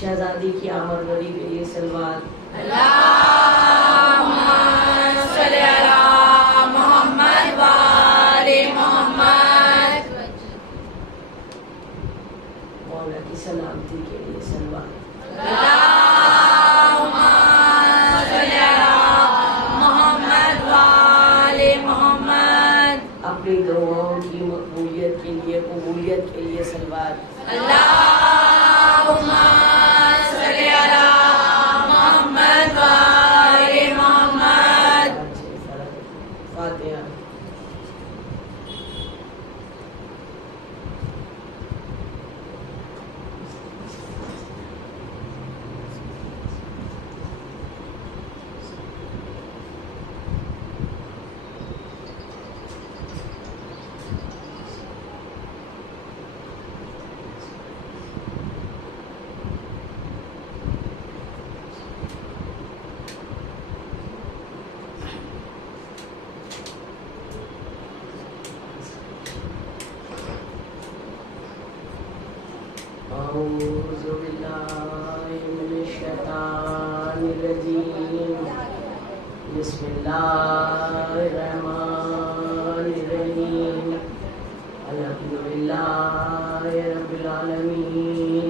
شہزادی کی آمدوری کے لیے سلوات. اللہم صلی علی محمد و آل محمد. مولا کی سلامتی کے لیے سلوات. اللہم صلی علی محمد و آل محمد. اپنی دعاؤں کی مقبولیت کے لیے سلوات. اللہم صلی علی محمد و آل محمد. فاتحہ. أعوذ بالله من الشيطان الرجيم. بسم الله الرحمن الرحيم. الحمد لله رب العالمين.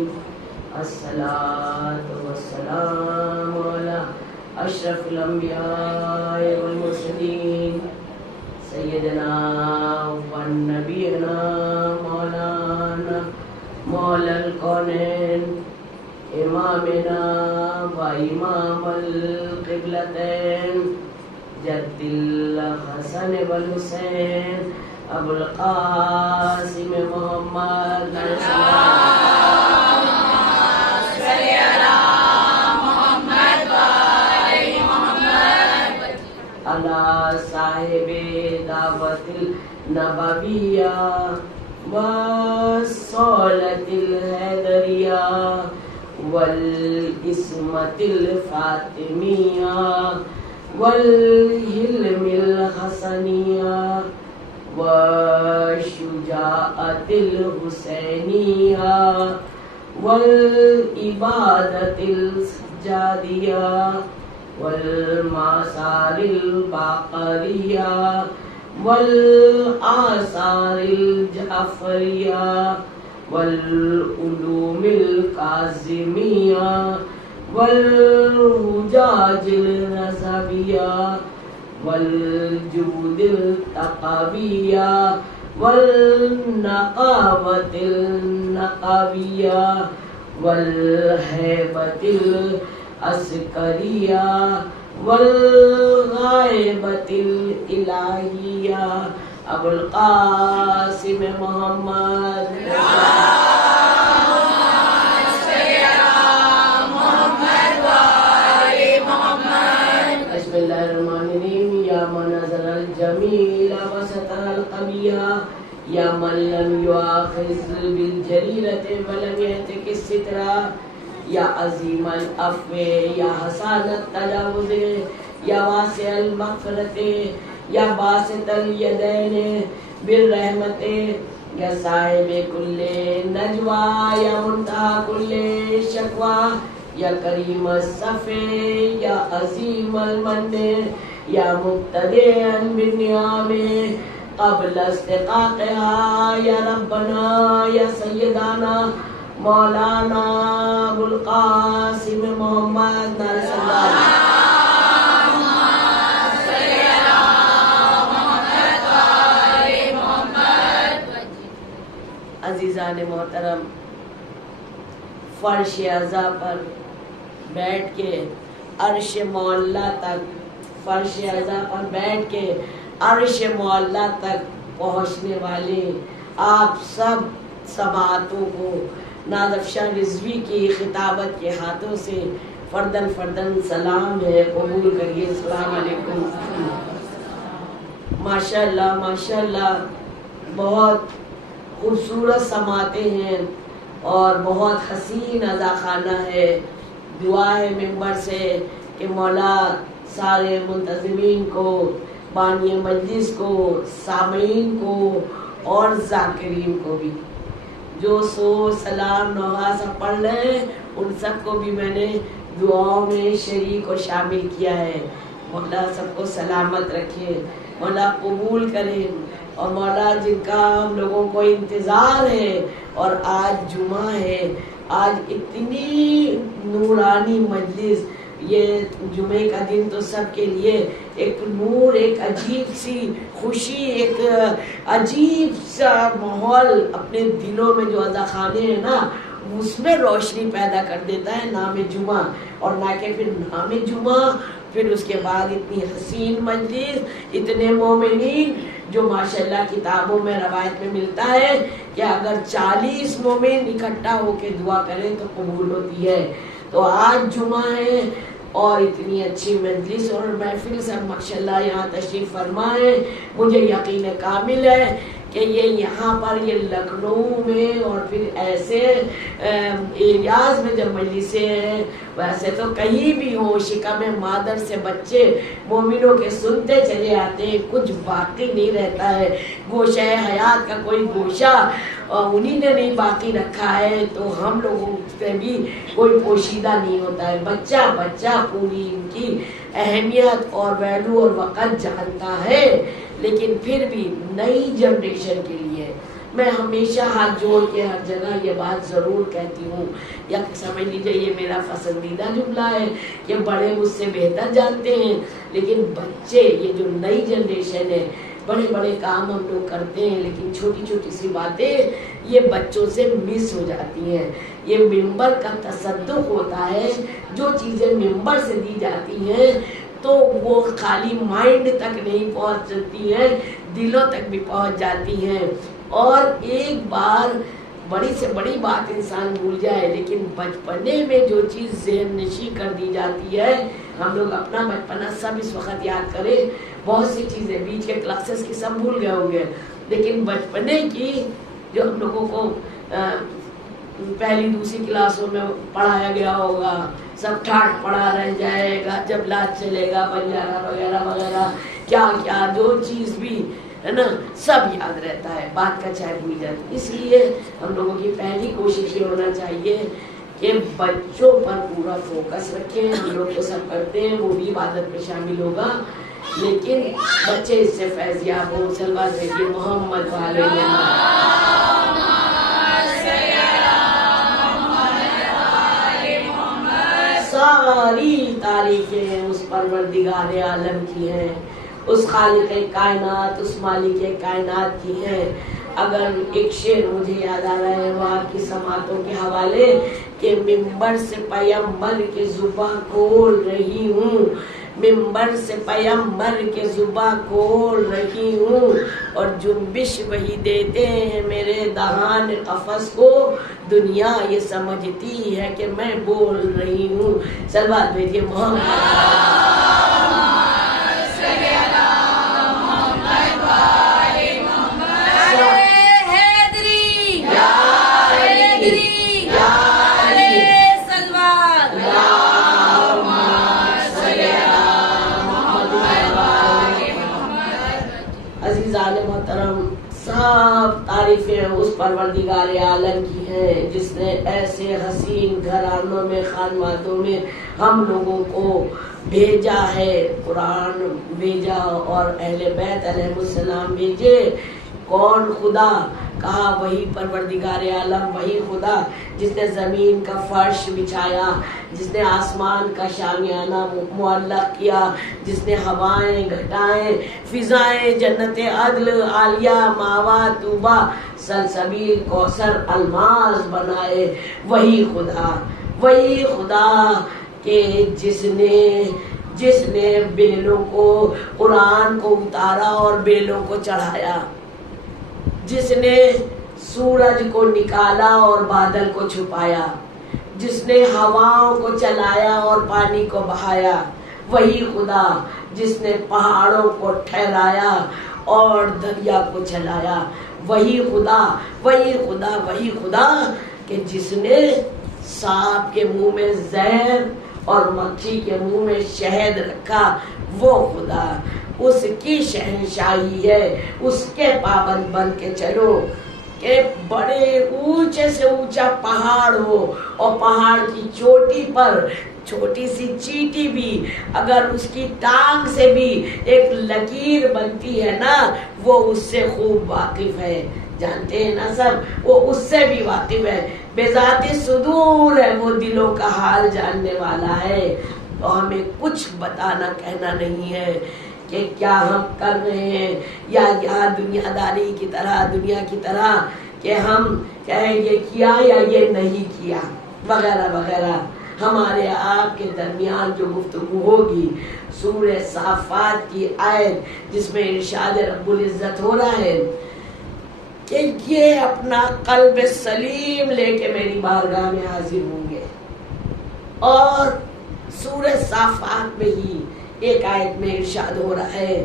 الصلاة والسلام على أشرف الأنبياء والمرسلين سيدنا ونبينا مولانا مولا الكونين إمامنا وإمام القبلتين جد الحسن والحسين أبو القاسم محمد صلی علی محمد و آل محمد. على صاحب دعوة النبوية والصولة الحيدرية والإسمة الفاطمية والحلم الحسنية والشجاعة الحسينية والعبادة السجادية والمآثار الباقرية والآثار الجعفرية والعلوم الكاظمية والحجاج الرضوية والجود التقوية والنقاوة النقوية والهيبة العسكرية والغائبة الإلهية أبو القاسم محمد. بسم الله الرحمن الرحيم. يا من نزل الجميل وستر القبيح يا من لم يؤاخذ بالجريرة ولم يهتك الستر يا عظيم العفو يا حسن التجاوز يا واسع المغفرة يا باسط اليدين بالرحمة يا صاحب كل نجوى يا منتهى كل شكوى يا كريم الصفي يا عظيم المن يا مبتدئا بالنعم قبل استحقاقها يا ربنا يا سيدنا مولانا ابو القاسم محمد عزیزان محترم، فرش اعضا پر بیٹھ کے عرش معلیٰ تک فرش اعضا پر بیٹھ کے عرش معلیٰ تک پہنچنے والے آپ سب سماعتوں کو نازف شاہ رضوی کی خطابت کے ہاتھوں سے فردن فردن سلام ہے، قبول کریے. السلام علیکم. ماشاءاللہ ماشاءاللہ بہت خوبصورت سماعتیں ہیں اور بہت حسین اذاخانہ ہے. دعا ہے ممبر سے کہ مولا سارے منتظمین کو، بانی مجلس کو، سامعین کو اور ذاکرین کو بھی جو سو سلام نواز پڑھ رہے ان سب کو بھی میں نے دعاؤں میں شریک اور شامل کیا ہے. مولا سب کو سلامت رکھے, مولا قبول کرے, اور مولا جن کا ہم لوگوں کو انتظار ہے اور آج جمعہ ہے, آج اتنی نورانی مجلس, یہ جمعے کا دن تو سب کے لیے ایک نور, ایک عجیب سی خوشی, ایک عجیب سا ماحول اپنے دلوں میں جو اذا خانے ہیں نا اس میں روشنی پیدا کر دیتا ہے نام جمعہ. اور نہ کہ پھر نام جمعہ, پھر اس کے بعد اتنی حسین مجلس, اتنے مومنین, جو ماشاءاللہ کتابوں میں روایت میں ملتا ہے کہ اگر 40 مومن اکٹھا ہو کے دعا کریں تو قبول ہوتی ہے. تو آج جمعہ ہے اور اتنی اچھی مجلس اور محفل سب ماشاءاللہ یہاں تشریف فرمائے. مجھے یقین کامل ہے کہ یہ یہاں پر یہ لکھنؤ میں اور پھر ایسے ایریاز میں جب مجلسیں ہیں, ویسے تو کہیں بھی ہو, شکم مادر سے بچے مومنوں کے سنتے چلے آتے ہیں, کچھ باقی نہیں رہتا ہے. گوشہ حیات کا کوئی گوشہ انہی نے نہیں باقی رکھا ہے, تو ہم لوگوں سے بھی کوئی پوشیدہ نہیں ہوتا ہے. بچہ بچہ پوری ان کی اہمیت اور ویلو اور وقت جانتا ہے. لیکن پھر بھی نئی جنریشن کے لیے میں ہمیشہ ہاتھ جوڑ کے ہر جگہ یہ بات ضرور کہتی ہوں, یا سمجھ لیجیے یہ میرا پسندیدہ جملہ ہے کہ بڑے مجھ سے بہتر جانتے ہیں, لیکن بچے, یہ جو نئی جنریشن ہے, بڑے بڑے کام ہم لوگ کرتے ہیں لیکن چھوٹی چھوٹی سی باتیں یہ بچوں سے مس ہو جاتی ہیں. یہ ممبر کا تصدق ہوتا ہے, جو چیزیں ممبر سے دی جاتی ہیں تو وہ خالی مائنڈ تک نہیں پہنچتی ہیں, دلوں تک بھی پہنچ جاتی ہیں. اور ایک بار بڑی سے بڑی بات انسان بھول جائے, لیکن بچپنے میں جو چیز ذہن نشی کر دی جاتی ہے, ہم لوگ اپنا بچپنا سب اس وقت یاد کریں, بہت سی چیزیں بیچ کے کلاسز کی سب بھول گئے ہوں گے, لیکن بچپنے کی جو ہم لوگوں کو پہلی دوسری کلاسوں میں پڑھایا گیا ہوگا, سب ٹھاٹ پڑا رہ جائے گا, جب لات چلے گا, بنجارا وغیرہ وغیرہ, کیا کیا جو چیز بھی ہے نا سب یاد رہتا ہے, بات کا چائے بھول جاتی. اس لیے ہم لوگوں کی پہلی کوشش یہ ہونا چاہیے کہ بچوں پر پورا فوکس رکھیں. ہم لوگ تو سب کرتے ہیں, وہ بھی عبادت میں شامل ہوگا, لیکن بچے اس سے فیضیاب ہو. صلوات بھیجیے محمد والے. ساری تعریفیں اس پروردگار عالم کی ہیں, اس خالق کائنات, اس مالک کائنات کی ہیں. اگر ایک شعر مجھے یاد آ رہا ہے وہ آپ کی سماعتوں کے حوالے, کہ ممبر سے پیغمبر کے زباں کھول رہی ہوں, ممبر سے پیغمبر کے زباں کھول رہی ہوں, اور جنبش وہی دیتے ہیں میرے دہان قفس کو, دنیا یہ سمجھتی ہے کہ میں بول رہی ہوں. صلوات بھیجیے محمد. سب تعریفیں اس پروردگار عالم کی ہیں جس نے ایسے حسین گھرانوں میں, خانوادوں میں ہم لوگوں کو بھیجا ہے. قرآن بھیجا اور اہل بیت علیہ السلام بھیجے. کون خدا کہا؟ وہی پروردگار عالم, وہی خدا جس نے زمین کا فرش بچھایا, جس نے آسمان کا شامیانہ معلق کیا, جس نے ہوائیں, گھٹائیں, فضائیں, جنت عدل, عالیہ, ماوا, طوبہ, سلسبیل, کوثر, الماس بنائے. وہی خدا کہ جس نے بیلوں کو, قرآن کو اتارا اور بیلوں کو چڑھایا, جس نے سورج کو نکالا اور بادل کو چھپایا, جس نے ہواؤں کو چلایا اور پانی کو بہایا. وہی خدا جس نے پہاڑوں کو ٹھہرایا اور دریا کو چلایا. وہی خدا کہ جس نے سانپ کے منہ میں زہر اور مکھی کے منہ میں شہد رکھا. وہ خدا, اس کی شہنشاہی ہے, اس کے پابند بن کے چلو. کہ بڑے اونچے سے اونچا پہاڑ ہو اور پہاڑ کی چوٹی پر چھوٹی سی چیٹی بھی اگر اس کی ٹانگ سے بھی ایک لکیر بنتی ہے نا، وہ اس سے خوب واقف ہے، جانتے ہیں نا سب، وہ اس سے بھی واقف ہے، بذات صدور ہے، وہ دلوں کا حال جاننے والا ہے۔ تو ہمیں کچھ بتانا کہنا نہیں ہے کہ کیا ہم کر رہے ہیں، یا یہاں دنیا داری کی طرح، دنیا کی طرح کہ ہم کہیں یہ کیا یا یہ نہیں کیا وغیرہ وغیرہ۔ ہمارے آپ کے درمیان جو گفتگو ہوگی سورہ صافات کی آیت جس میں ارشاد رب العزت ہو رہا ہے کہ یہ اپنا قلب سلیم لے کے میری بارگاہ میں حاضر ہوں گے، اور سورہ صافات میں ہی ایک آیت میں ارشاد ہو رہا ہے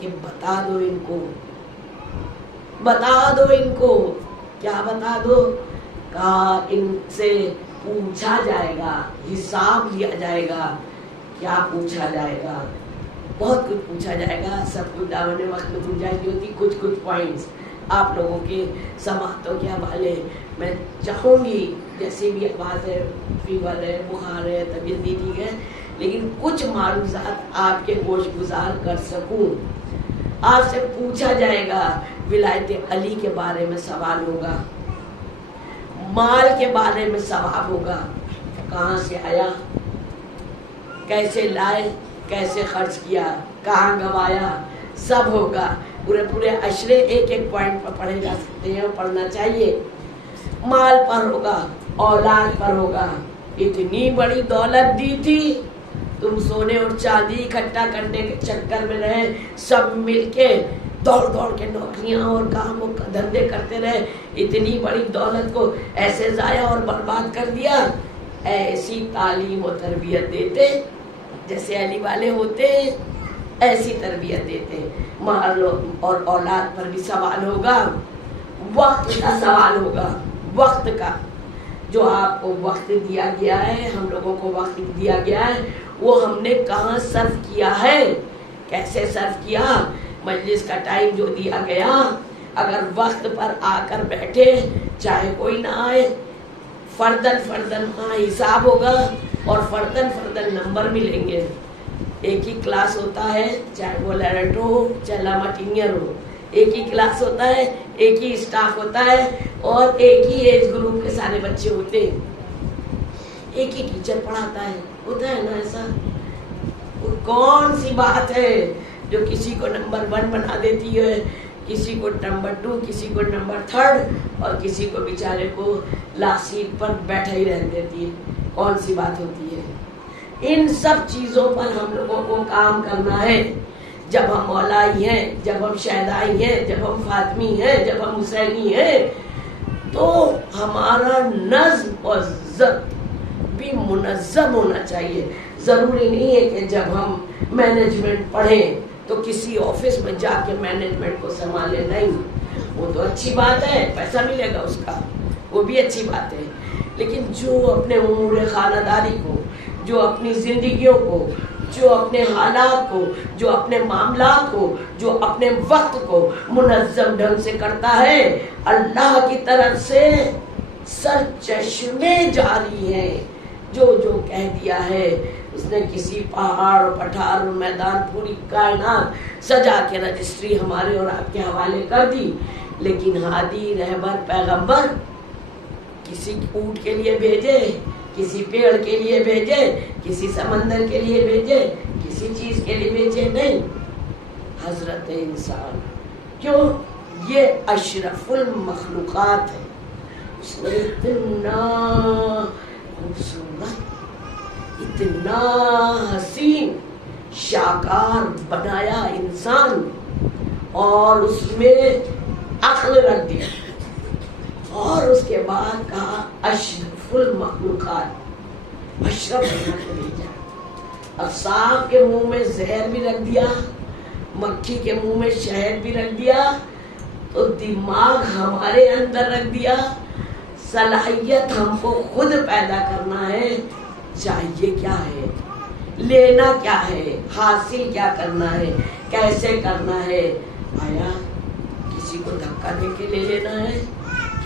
کہ بتا دو ان کو، بتا دو ان کو، کیا بتا دو؟ کہا ان سے پوچھا جائے گا، حساب لیا جائے گا۔ کیا پوچھا جائے گا؟ بہت کچھ پوچھا جائے گا، سب کچھ دامن وقت میں پوچھا نہیں ہوتی، کچھ پوائنٹس آپ لوگوں کے سماعتوں کے حوالے میں چاہوں گی، جیسے بھی آواز ہے، فیور ہے، بخار ہے، طبیعت نہیں ٹھیک ہے، لیکن کچھ معلومات آپ کے گوش گزار کر سکوں۔ آپ سے پوچھا جائے گا، ولایت علی کے بارے میں سوال ہوگا، مال کے بارے میں سوال ہوگا، کہاں سے آیا، کیسے لائے، کیسے خرچ کیا، کہاں گوایا، سب ہوگا۔ پورے عشرے ایک ایک پوائنٹ پر پڑھے جا سکتے ہیں اور پڑھنا چاہیے۔ مال پر ہوگا، اولاد پر ہوگا، اتنی بڑی دولت دی تھی، تم سونے اور چاندی اکٹھا کرنے کے چکر میں رہے، سب مل کے دوڑ کے نوکریاں اور کام دھندے کرتے رہے، اتنی بڑی دولت کو ایسے ضائع اور برباد کر دیا۔ ایسی تعلیم و تربیت دیتے جیسے علی والے ہوتے ہیں، ایسی تربیت دیتے۔ مال اور اولاد پر بھی سوال ہوگا، وقت کا سوال ہوگا، وقت کا، جو آپ کو وقت دیا گیا ہے، ہم لوگوں کو وقت دیا گیا ہے، وہ ہم نے کہاں صرف کیا ہے، کیسے صرف کیا۔ مجلس کا ٹائم جو دیا گیا، اگر وقت پر آ کر بیٹھے، چاہے کوئی نہ آئے، فردن حساب ہوگا اور فردن نمبر ملیں گے۔ ایک ہی کلاس ہوتا ہے، چاہے وہ لیرٹو ہو چاہے لامٹینئر ہو، ایک ہی کلاس ہوتا ہے، ایک ہی اسٹاف ہوتا ہے، اور ایک ہی ایج گروپ کے سارے بچے ہوتے ہیں، ایک ہی ٹیچر پڑھاتا ہے، ہوتا ہے نا ایسا؟ وہ کون سی بات ہے جو کسی کو نمبر 1 بنا دیتی ہے، کسی کو نمبر 2، کسی کو نمبر 3 اور کسی کو بیچارے کو لاسٹ سیٹ پر بیٹھا ہی رہ دیتی ہے؟ کون سی بات ہوتی ہے؟ ان سب چیزوں پر ہم لوگوں کو کام کرنا ہے۔ جب ہم مولائی ہیں، جب ہم شہدائی ہیں، جب ہم فاطمی ہیں، جب ہم حسینی ہیں، تو ہمارا نظم اور ضبط بھی منظم ہونا چاہیے۔ ضروری نہیں ہے کہ جب ہم مینجمنٹ پڑھیں تو کسی آفس میں جا کے مینجمنٹ کو سنبھالے، نہیں، وہ تو اچھی بات ہے، پیسہ ملے گا اس کا، وہ بھی اچھی بات ہے، لیکن جو اپنے امور خانہ داری کو، جو اپنی زندگیوں کو، جو اپنے حالات کو، جو اپنے معاملات کو، جو اپنے وقت کو منظم ڈھنگ سے کرتا ہے، اللہ کی طرف سے سرچشمے جاری ہیں۔ جو کہہ دیا ہے اس نے، کسی پہاڑ اور پٹھار اور میدان، پوری کائنات سجا کے رجسٹری ہمارے اور آپ کے حوالے کر دی، لیکن ہادی رہبر پیغمبر کسی اونٹ کے لیے بھیجے، کسی پیڑ کے لیے بھیجے، کسی سمندر کے لیے بھیجے، کسی چیز کے لیے بھیجے، نہیں، حضرت انسان۔ کیوں؟ یہ اشرف المخلوقات ہے، اس نے اتنا خوبصورت، اتنا حسین شاکار بنایا انسان، اور اس میں عقل رکھ دیا، اور اس کے بعد کہا اشرف المخلوقات، اشرف بنا کے بھیجا۔ اب سانپ کے منہ میں زہر بھی رکھ دیا، مکھی کے منہ میں شہد بھی رکھ دیا، تو دماغ ہمارے اندر رکھ دیا، صلاحیت ہم کو خود پیدا کرنا ہے، چاہیے کیا ہے، لینا کیا ہے، حاصل کیا کرنا ہے، کیسے کرنا ہے۔ آیا کسی کو دھکا دے کے لے لینا ہے؟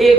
1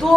2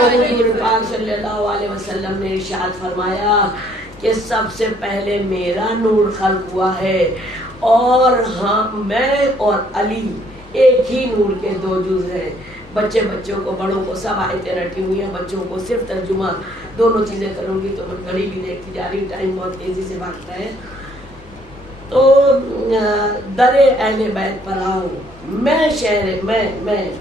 تو حضور پاک صلی اللہ علیہ وسلم نے ارشاد فرمایا کہ سب سے پہلے میرا نور خلق ہوا ہے، اور میں اور علی ایک ہی نور کے دو جز ہیں۔ بچوں کو بڑوں کو سب آیتیں رٹی ہوئی ہیں، بچوں کو صرف ترجمہ دونوں چیزیں کروں گی تو میں گھڑی بھی دیکھتی جا رہی، ٹائم بہت تیزی سے بھاگتا ہے۔ تو در اہل بیت پر آؤ، میں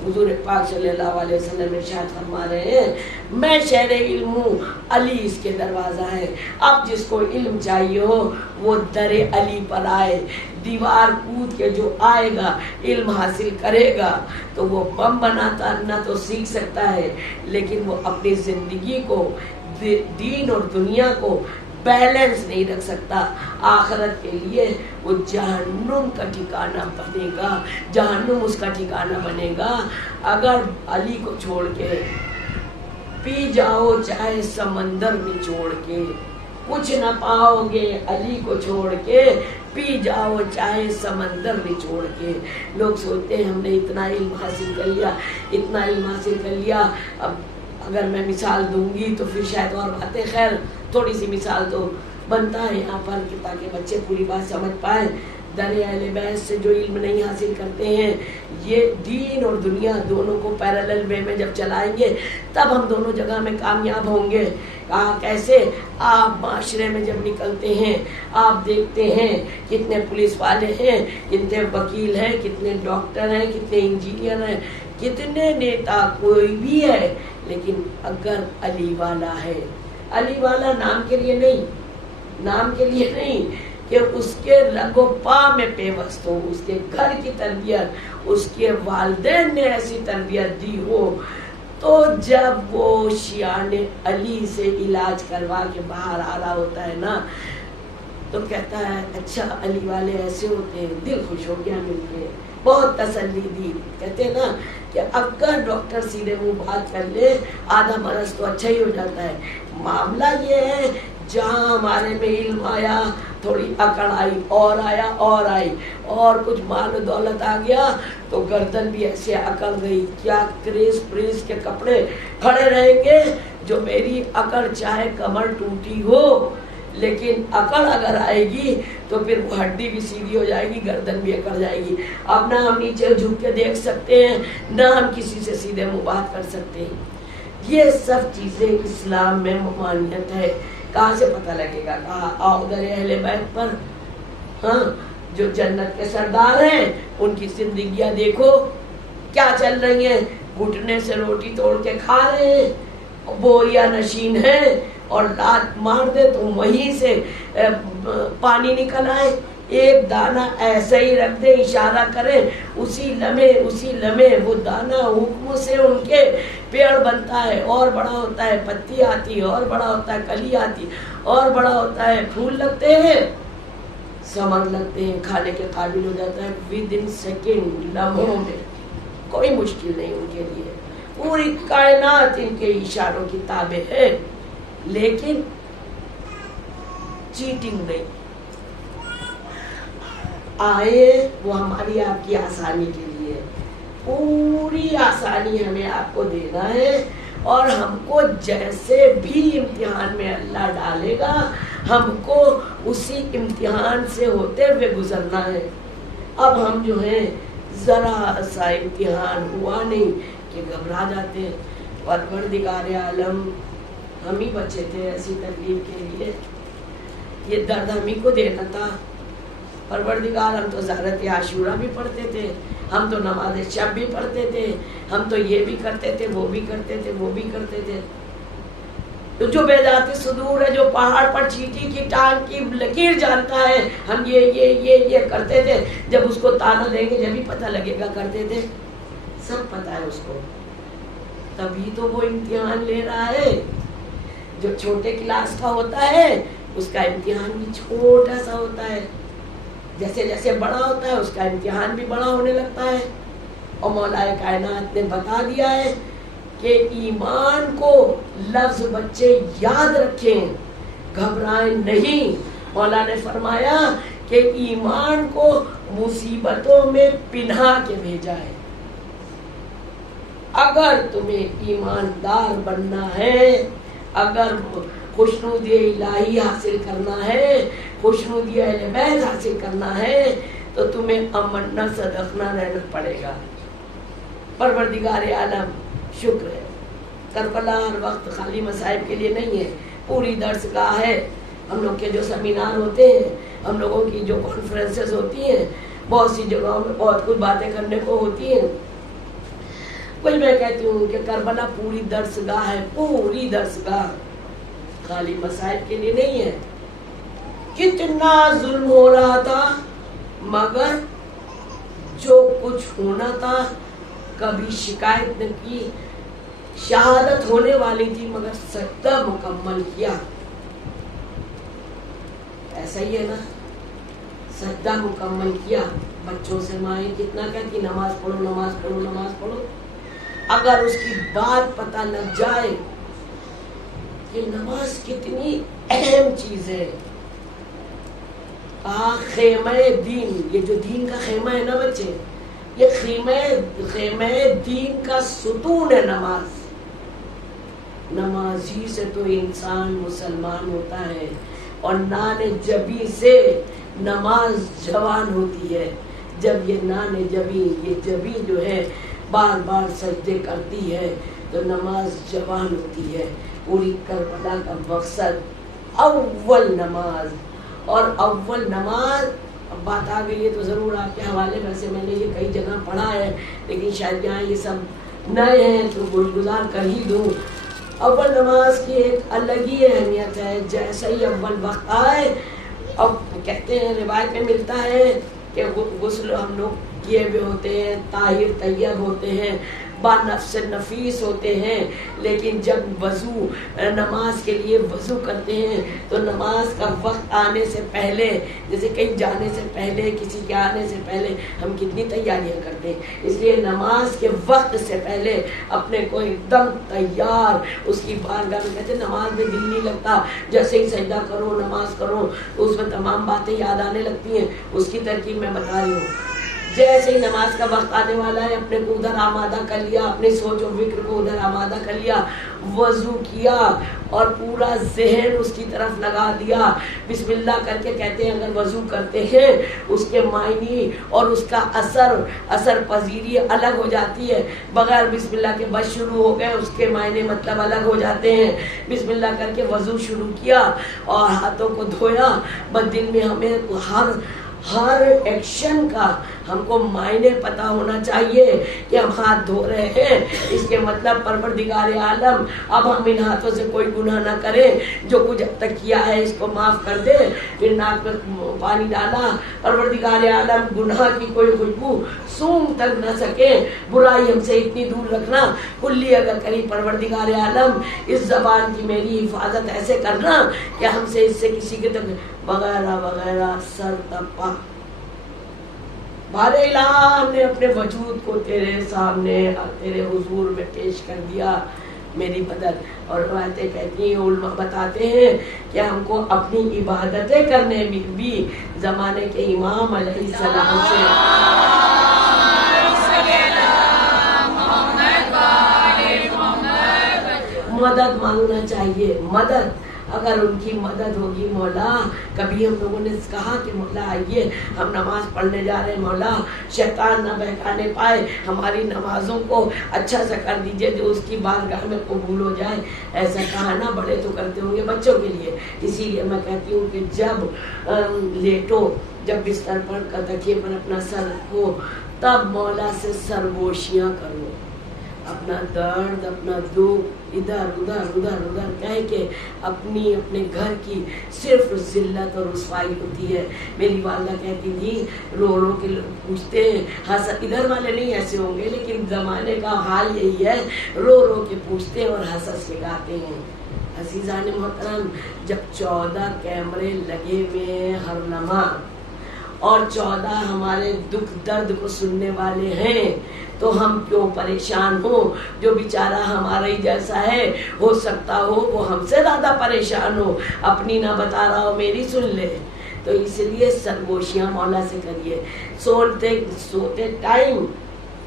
حضور پاک صلی اللہ علیہ وسلم ارشاد فرما رہے ہیں میں شہر علم ہوں، علی اس کے دروازہ ہے۔ اب جس کو علم چاہیے ہو وہ در علی پر آئے، دیوار کود کے جو آئے گا علم حاصل کرے گا تو وہ بم بناتا نہ تو سیکھ سکتا ہے، لیکن وہ اپنی زندگی کو، دین اور دنیا کو بیلنس نہیں رکھ سکتا۔ آخرت کے لیے وہ جہنم کا ٹھکانہ بنے گا، جہنم اس کا ٹھکانہ بنے گا۔ اگر علی کو چھوڑ کے پی جاؤ چاہے سمندر نچوڑ کے، کچھ نہ پاؤ گے۔ علی کو چھوڑ کے پی جاؤ چاہے سمندر نچوڑ کے۔ لوگ سوچتے ہیں ہم نے اتنا علم حاصل کر لیا، اتنا علم حاصل کر لیا، اب اگر میں مثال دوں گی تو پھر شاید اور باتیں، خیر تھوڑی سی مثال تو بنتا ہے یہاں پر کہ تاکہ بچے پوری بات سمجھ پائیں۔ در اہل بیت سے جو علم نہیں حاصل کرتے ہیں، یہ دین اور دنیا دونوں کو پیرالل وے میں جب چلائیں گے تب ہم دونوں جگہ میں کامیاب ہوں گے۔ کیسے؟ آپ معاشرے میں جب نکلتے ہیں آپ دیکھتے ہیں کتنے پولیس والے ہیں، کتنے وکیل ہیں، کتنے ڈاکٹر ہیں، کتنے انجینئر ہیں، کتنے نیتا، کوئی بھی ہے، لیکن اگر علی والا ہے، علی والا نام کے لیے نہیں، نام کے لیے نہیں کہ اس کے رگ و پا میں پیوست ہو، اس کے گھر کی تربیت، اس کے والدین نے ایسی تربیت دی ہو، تو جب وہ شیعان علی سے علاج کروا کے باہر آ رہا ہوتا ہے نا تو کہتا ہے اچھا علی والے ایسے ہوتے ہیں، دل خوش ہو گیا مل کے، بہت تسلی دی۔ کہتے ہیں نا کہ اگر ڈاکٹر سیدھے منہ بات کر لے آدھا مرض تو اچھا ہی ہو جاتا ہے۔ معاملہ یہ ہے جہاں ہمارے میں علم آیا، تھوڑی اکڑ آئی، اور آیا اور آئی، اور کچھ مال و دولت آ گیا تو گردن بھی ایسے اکڑ گئی۔ کیا کریس پریس کے کپڑے کھڑے رہیں گے؟ جو میری اکڑ چاہے کمر ٹوٹی ہو لیکن اکڑ اگر آئے گی تو پھر وہ ہڈی بھی سیدھی ہو جائے گی، گردن بھی اکڑ جائے گی۔ اب نہ ہم نیچے جھک کے دیکھ سکتے ہیں، نہ ہم کسی سے سیدھے منہ بات کر سکتے ہیں۔ یہ سب چیزیں اسلام میں ممانعت ہے۔ کہاں سے پتہ لگے گا؟ کہا آؤ در اہل بیت پر، ہاں جو جنت کے سردار ہیں ان کی زندگیاں دیکھو کیا چل رہی ہیں، گھٹنے سے روٹی توڑ کے کھا رہے ہیں، بوریا نشین ہیں، اور لات مار دے تو وہیں سے پانی نکل آئے، ایک دانہ ایسے ہی رکھ دے، اشارہ کرے، اسی لمحے وہ دانہ حکم سے ان کے پیڑ بنتا ہے، اور بڑا ہوتا ہے، پتی آتی ہے، اور بڑا ہوتا ہے، کلی آتی، اور بڑا ہوتا ہے، پھول لگتے ہیں، ثمر لگتے ہیں، کھانے کے قابل ہو جاتا ہے ودن سیکنڈ، لمحوں میں۔ کوئی مشکل نہیں ان کے لیے، پوری کائنات ان کے اشاروں کی تابع ہے، لیکن چیٹنگ نہیں۔ آئے وہ ہماری آپ کی آسانی کے لیے، پوری آسانی ہمیں آپ کو دینا ہے، اور ہم کو جیسے بھی امتحان میں اللہ ڈالے گا ہم کو اسی امتحان سے ہوتے ہوئے گزرنا ہے۔ اب ہم جو ہیں ذرا سا امتحان ہوا نہیں کہ گھبرا جاتے ہیں۔ پروردگار عالم ہم ہی بچے تھے ایسی تکلیف کے لیے، یہ درد ہم ہی کو دینا تھا۔ پروردگار ہم تو زیارت عاشورہ بھی پڑھتے تھے، ہم تو نماز شب بھی پڑھتے تھے، ہم تو یہ بھی کرتے تھے، وہ بھی کرتے تھے، وہ بھی کرتے تھے۔ تو جو بے ذات صدور ہے، جو پہاڑ پر چیٹی کی ٹانگ کی لکیر جانتا ہے، ہم یہ کرتے تھے، جب اس کو تانا دیں گے جب ہی پتہ لگے گا کرتے تھے، سب پتہ ہے اس کو، تبھی تو وہ امتحان لے رہا ہے۔ جو چھوٹے کلاس کا ہوتا ہے اس کا امتحان بھی چھوٹا سا ہوتا ہے، جیسے جیسے بڑا ہوتا ہے اس کا امتحان بھی بڑا ہونے لگتا ہے۔ اور مولا کائنات نے بتا دیا ہے کہ ایمان کو لفظ بچے یاد رکھیں، گھبرائیں نہیں۔ مولا نے فرمایا کہ ایمان کو مصیبتوں میں پنہا کے بھیجا ہے، اگر تمہیں ایماندار بننا ہے، اگر خوشنودی الہی حاصل کرنا ہے، خوشنودی اہل بیت حاصل کرنا ہے، تو تمہیں امنہ صدقنا رہنا پڑے گا۔ پروردگار عالم شکر ہے، کربلا ہر وقت خالی مصائب کے لیے نہیں ہے، پوری درس گاہ ہے۔ ہم لوگ کے جو سیمینار ہوتے ہیں، ہم لوگوں کی جو کانفرنسز ہوتی ہیں، بہت سی جگہوں میں بہت کچھ باتیں کرنے کو ہوتی ہیں۔ کوئی میں کہتی ہوں کہ کربلا پوری درس گاہ ہے، پوری درس گاہ، خالی مسائل کے لیے نہیں ہے۔ کتنا ظلم ہو رہا تھا، مگر جو کچھ ہونا تھا کبھی شکایت نہ کی، شہادت ہونے والی تھی مگر سجدہ مکمل کیا۔ ایسا ہی ہے نا، سجدہ مکمل کیا۔ بچوں سے مائیں کتنا کہتی نماز پڑھو نماز پڑھو نماز پڑھو، اگر اس کی بات پتہ لگ جائے کہ نماز کتنی اہم چیز ہے، خیمہ دین، یہ جو دین کا خیمہ ہے نا بچے، یہ خیمہ دین کا ستون ہے نماز۔ نماز ہی سے تو انسان مسلمان ہوتا ہے، اور نان جبی سے نماز جوان ہوتی ہے۔ جب یہ نان جبی، یہ جبی جو ہے بار بار سجدے کرتی ہے تو نماز جوان ہوتی ہے۔ پوری کربلا کا مقصد اول نماز، اور اول نماز، اب بات آ گئی ہے تو ضرور آپ کے حوالے، ویسے میں نے یہ کئی جگہ پڑھا ہے لیکن شاید یہاں یہ سب نئے ہیں تو گزار کر ہی دوں۔ اول نماز کی ایک الگ ہی اہمیت ہے۔ جیسا ہی اول وقت آئے، اب کہتے ہیں روایت میں ملتا ہے کہ غسل ہم لوگ کیے ہوئے ہوتے ہیں، طاہر طیب ہوتے ہیں، با نفس نفیس ہوتے ہیں، لیکن جب وضو نماز کے لیے وضو کرتے ہیں تو نماز کا وقت آنے سے پہلے، جیسے کہیں جانے سے پہلے، کسی کے آنے سے پہلے ہم کتنی تیاریاں کرتے ہیں، اس لیے نماز کے وقت سے پہلے اپنے کو ایک دم تیار اس کی بارگاہ میں، کہتے ہیں نماز میں دل نہیں لگتا، جیسے ہی سجدہ کرو نماز کرو تو اس میں تمام باتیں یاد آنے لگتی ہیں۔ اس کی ترکیب میں بتا رہی ہوں، جیسے ہی نماز کا وقت آنے والا ہے اپنے کو ادھر آمادہ کر لیا، اپنی سوچ و فکر کو ادھر آمادہ کر لیا، وضو کیا اور پورا ذہن اس کی طرف لگا دیا، بسم اللہ کر کے کہتے ہیں اگر وضو کرتے ہیں اس کے معنی اور اس کا اثر پذیری الگ ہو جاتی ہے، بغیر بسم اللہ کے بس شروع ہو گئے اس کے معنی مطلب الگ ہو جاتے ہیں۔ بسم اللہ کر کے وضو شروع کیا اور ہاتھوں کو دھویا، بس دل میں ہمیں ہر ایکشن کا ہم کو معنی پتا ہونا چاہیے کہ ہم ہاتھ دھو رہے ہیں، اس کے مطلب پروردگار عالم اب ہم ان ہاتھوں سے کوئی گناہ نہ کریں، جو کچھ اب تک کیا ہے اس کو معاف کر دے۔ پھر ناک میں پانی ڈالا، پروردگار عالم گناہ کی کوئی خوشبو سونگ تک نہ سکے، برائی ہم سے اتنی دور رکھنا، کلی اگر کری پروردگار عالم اس زبان کی میری حفاظت ایسے کرنا کہ ہم سے اس سے کسی کے تک وغیرہ وغیرہ سر تپا۔ بارے الہ ہم نے اپنے وجود کو تیرے سامنے تیرے حضور میں پیش کر دیا، میری مدد۔ اور روایتیں کہتی ہیں، علماء بتاتے ہیں کہ ہم کو اپنی عبادتیں کرنے میں بھی زمانے کے امام علیہ السلام سے مدد مانگنا چاہیے۔ مدد، اگر ان کی مدد ہوگی مولا، کبھی ہم لوگوں نے کہا کہ مولا آئیے ہم نماز پڑھنے جا رہے ہیں، مولا شیطان نہ بہکانے پائے، ہماری نمازوں کو اچھا سا کر دیجئے جو اس کی بارگاہ میں قبول ہو جائے۔ ایسا کہا نا بڑے تو کرتے ہوں گے بچوں کے لیے، اسی لیے میں کہتی ہوں کہ جب لیٹو، جب بستر پر تکیے پر اپنا سر رکھو، تب مولا سے سرگوشیاں کرو، اپنا درد اپنا دکھ ادھر ادھر ادھر ادھر کہہ کے اپنے گھر کی صرف ذلت اور رسوائی ہوتی ہے۔ میری والدہ کہتی تھی رو رو کے پوچھتے ہیں، ادھر والے نہیں ایسے ہوں گے لیکن زمانے کا حال یہی ہے، رو رو کے پوچھتے اور ہنس کے گاتے ہیں۔ عزیزان محترم، جب 14 کیمرے لگے ہوئے ہر لمحہ اور 14 ہمارے دکھ درد کو سننے والے ہیں تو ہم کیوں پریشان ہو؟ جو بیچارہ ہمارا ہی جیسا ہے، ہو سکتا ہو وہ ہم سے زیادہ پریشان ہو، اپنی نہ بتا رہا ہو میری سن لے۔ تو اس لیے سرگوشیاں مولا سے کریے۔ سوتے ٹائم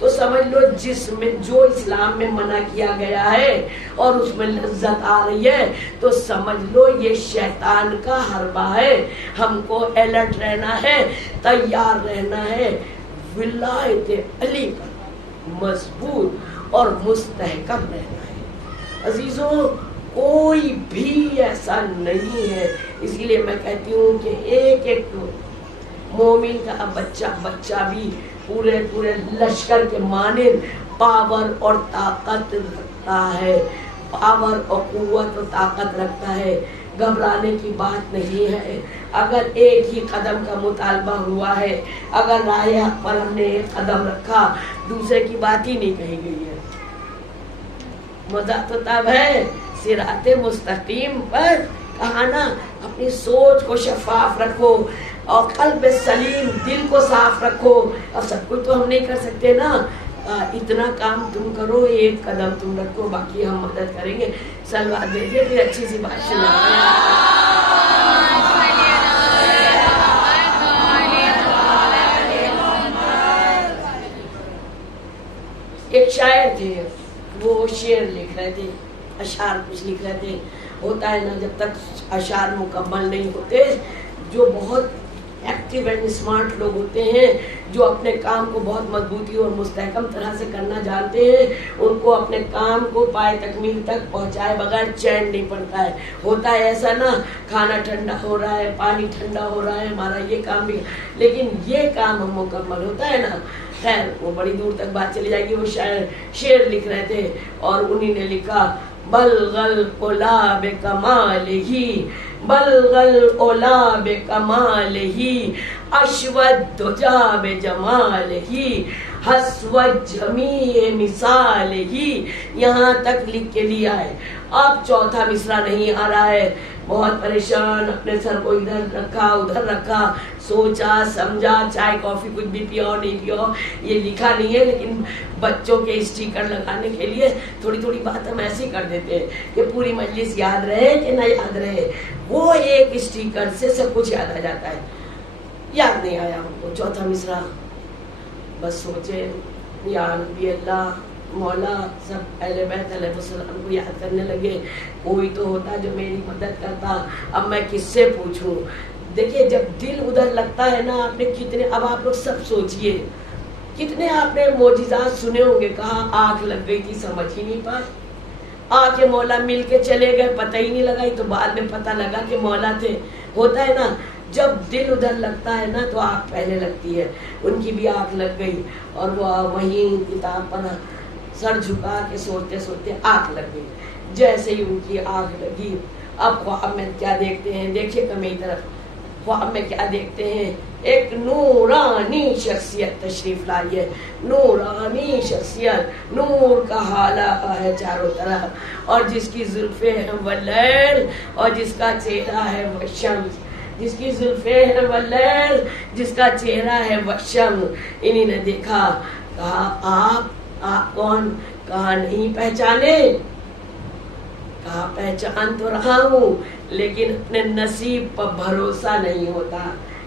تو سمجھ لو جس میں جو اسلام میں منع کیا گیا ہے اور اس میں لذت آ رہی ہے تو سمجھ لو یہ شیطان کا حربہ ہے. ہم کو الرٹ رہنا ہے, تیار رہنا ہے, ولایت علی پر مضبوط اور مستحکم رہنا ہے. عزیزوں کوئی بھی ایسا نہیں ہے. اسی لیے میں کہتی ہوں کہ ایک ایک مومن کا بچہ بھی پورے لشکر کے مانند پاور اور طاقت رکھتا ہے, پاور اور قوت اور طاقت رکھتا ہے. گھبرانے کی بات نہیں ہے. اگر ایک ہی قدم کا مطالبہ ہوا ہے, اگر راہ حق پر ہم نے ایک قدم رکھا, دوسرے کی بات ہی نہیں کہی گئی ہے. مزہ تو تب ہے صراط مستقیم پر. کہا نا اپنی سوچ کو شفاف رکھو اور قلب سلیم, دل کو صاف رکھو. اب سب کچھ تو ہم نہیں کر سکتے نا, اتنا کام تم کرو, ایک قدم تم رکھو, باقی ہم مدد کریں گے. سلوات دیجیے پھر اچھی سی بات سنا. ایک شاعر تھے, وہ شعر لکھ رہے تھے, اشعار کچھ لکھ رہے تھے. ہوتا ہے نا جب تک اشعار مکمل نہیں ہوتے, جو بہت ایکٹیو اینڈ اسمارٹ لوگ ہوتے ہیں, جو اپنے کام کو بہت مضبوطی اور مستحکم طرح سے کرنا جانتے ہیں, ان کو اپنے کام کو پائے تکمیل تک پہنچائے بغیر چین نہیں پڑتا ہے. ہوتا ہے ایسا نا, کھانا ٹھنڈا ہو رہا ہے, پانی ٹھنڈا ہو رہا ہے, ہمارا یہ کام بھی, لیکن یہ کام ہم مکمل ہوتا ہے نا. خیر وہ بڑی دور تک بات چلی جائے گی. وہ شعر لکھ رہے تھے اور انہی نے لکھا, بلغل اولا بکمالہ, بلغل اولا بکمالہ, اشود دجا بجمالہ, حسوت جمیع مثالہ. یہاں تک لکھ کے لیا ہے. اب چوتھا مصرع نہیں آ رہا ہے. بہت پریشان, اپنے سر کو ادھر رکھا ادھر رکھا, سوچا سمجھا, چائے کافی کچھ بھی پیو نہیں پیو یہ لکھا نہیں ہے, لیکن بچوں کے اسٹیکر لگانے کے لیے تھوڑی تھوڑی بات ہم ایسی کر دیتے ہیں کہ پوری مجلس یاد رہے کہ نہ یاد رہے. وہ ایک اسٹیکر سے سب کچھ یاد آ جاتا ہے. یاد نہیں آیا ہم کو چوتھا مصرع, بس سوچے یا نبی اللہ مولا سب اہل بیت علیہ السلام کو یاد کرنے لگے. کوئی تو ہوتا جو میری مدد کرتا, اب میں کس سے پوچھوں. دیکھیے جب دل ادھر لگتا ہے نا, آپ نے کتنے, اب آپ لوگ سب سوچئے کتنے آپ نے معجزات سنے ہوں گے. کہاں آنکھ لگ گئی تھی سمجھ ہی نہیں پائے, آنکھ مولا مل کے چلے گئے, پتہ ہی نہیں لگا, تو بعد میں پتہ لگا کہ مولا تھے. ہوتا ہے نا جب دل ادھر لگتا ہے نا تو آنکھ پہلے لگتی ہے. ان کی بھی آنکھ لگ گئی اور وہ وہیں کتاب پر سر جھکا کے سوچتے سوچتے آنکھ لگ گئی. جیسے ہی ان کی آنکھ لگی, اب خواب میں کیا دیکھتے ہیں, دیکھیے کہ میری طرف, خواب میں کیا دیکھتے ہیں, ایک نورانی شخصیت تشریف لائی ہے. نورانی شخصیت, نور کا حالہ ہے چاروں طرف, اور جس کی زلفیں ہیں وہ لیل, اور جس کا چہرہ ہے وہ شمس. جس کی زلفیں ہیں وہ لیل, جس کا چہرہ ہے وہ شمس. انہی نے دیکھا, کہا آپ کون؟ کہا نہیں پہچانے. کہا پہچان تو رہا ہوں لیکن اپنے نصیب پر بھروسہ نہیں ہوتا.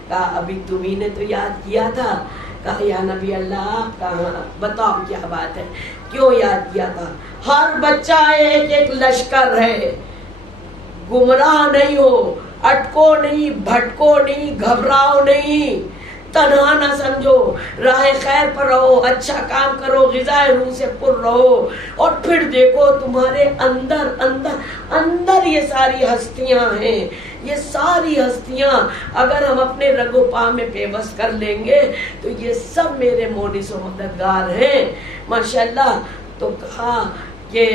کہا ابھی تمہیں نے تو یاد کیا تھا. کہا یا نبی اللہ آپ کہاں, بتاؤ کیا بات ہے, کیوں یاد کیا تھا؟ ہر بچہ ایک ایک لشکر ہے, گمراہ نہیں ہو, اٹکو نہیں, بھٹکو نہیں, گھبراؤ نہیں, تنہا نہ سمجھو, راہ خیر پر رہو, اچھا کام کرو, غذائے روح سے پر رہو, اور پھر دیکھو تمہارے اندر اندر اندر یہ ساری ہستیاں ہیں. یہ ساری ہستیاں اگر ہم اپنے رگ و پا میں پیوست کر لیں گے تو یہ سب میرے مونس و مددگار ہیں ماشاءاللہ. تو کہا کہ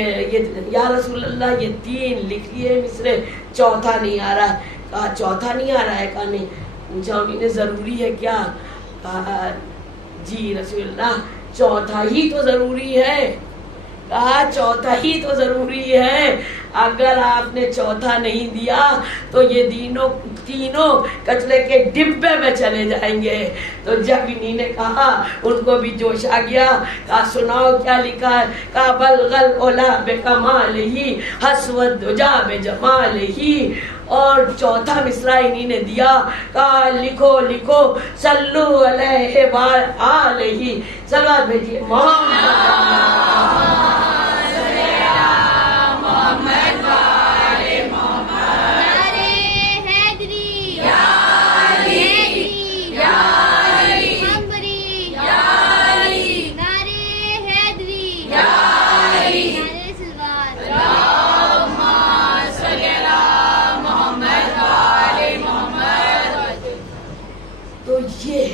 یا رسول اللہ یہ 3 لکھ لیے مصرے, چوتھا نہیں آ رہا ہے. کہا چوتھا نہیں آ رہا ہے. کہا نہیں. پوچھا انہیں ضروری ہے کیا؟ کہا جی رسول اللہ چوتھا ہی تو ضروری ہے. کہا چوتھا ہی تو ضروری ہے, اگر آپ نے چوتھا نہیں دیا تو یہ تینوں کچرے کے ڈبے میں چلے جائیں گے. تو جب انہی نے کہا ان کو بھی جوش آ گیا. کہا سناؤ کیا لکھا ہے؟ کہا بلغل اولا بکمالہ, حسود دجا بجمالہ, اور چوتھا مصرع انہی نے دیا، کہا لکھو لکھو صلو علیہ وآلہ، صلوات بھیجیے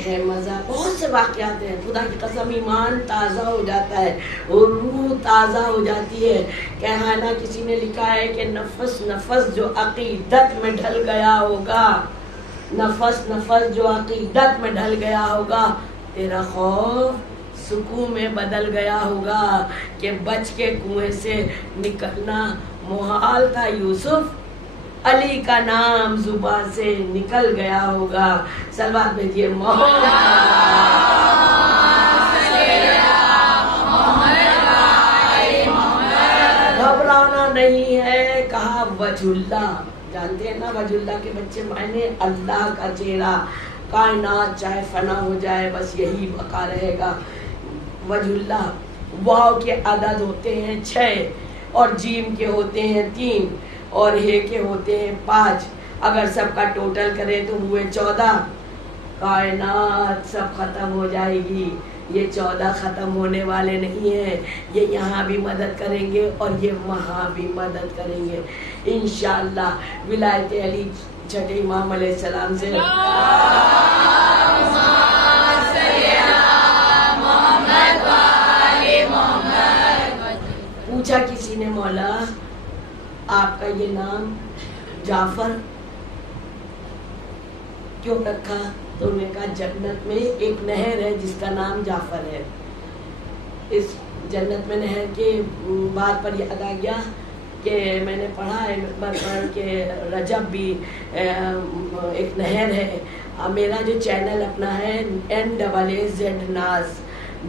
ہے مزہ۔ بہت سے واقعات ہیں، خدا کی قسم ایمان تازہ ہو جاتا ہے اور روح تازہ ہو جاتی ہے۔ کہا نا کسی نے لکھا ہے کہ نفس نفس جو عقیدت میں ڈھل گیا ہوگا، نفس نفس جو عقیدت میں ڈھل گیا ہوگا، تیرا خوف سکون میں بدل گیا ہوگا کہ بچ کے کنویں سے نکلنا محال تھا، یوسف علی کا نام زبان سے نکل گیا ہوگا۔ صلوات بھیجیے گھبرانا نہیں ہے، کہا وجہ اللہ، جانتے ہیں نا وجہ اللہ کے بچے معنی اللہ کا چہرہ، کائنات چاہے فنا ہو جائے بس یہی بقا رہے گا۔ وجہ اللہ، واو کے عدد ہوتے ہیں 6 اور جیم کے ہوتے ہیں 3 اور ہے کے ہوتے ہیں 5، اگر سب کا ٹوٹل کریں تو ہوئے 14۔ کائنات سب ختم ہو جائے گی، یہ 14 ختم ہونے والے نہیں ہیں، یہ یہاں بھی مدد کریں گے اور یہ وہاں بھی مدد کریں گے انشاءاللہ۔ ولایت علی چھٹے امام علیہ السلام سے پوچھا کسی نے، مولا آپ کا یہ نام جعفر کیوں رکھا؟ تو انہوں نے کہا جنت میں ایک نہر ہے جس کا نام جعفر ہے۔ اس جنت میں نہر کے بات پر یاد آ گیا کہ میں نے پڑھا ہے پر کہ رجب بھی ایک نہر ہے۔ میرا جو چینل اپنا ہے NAAZ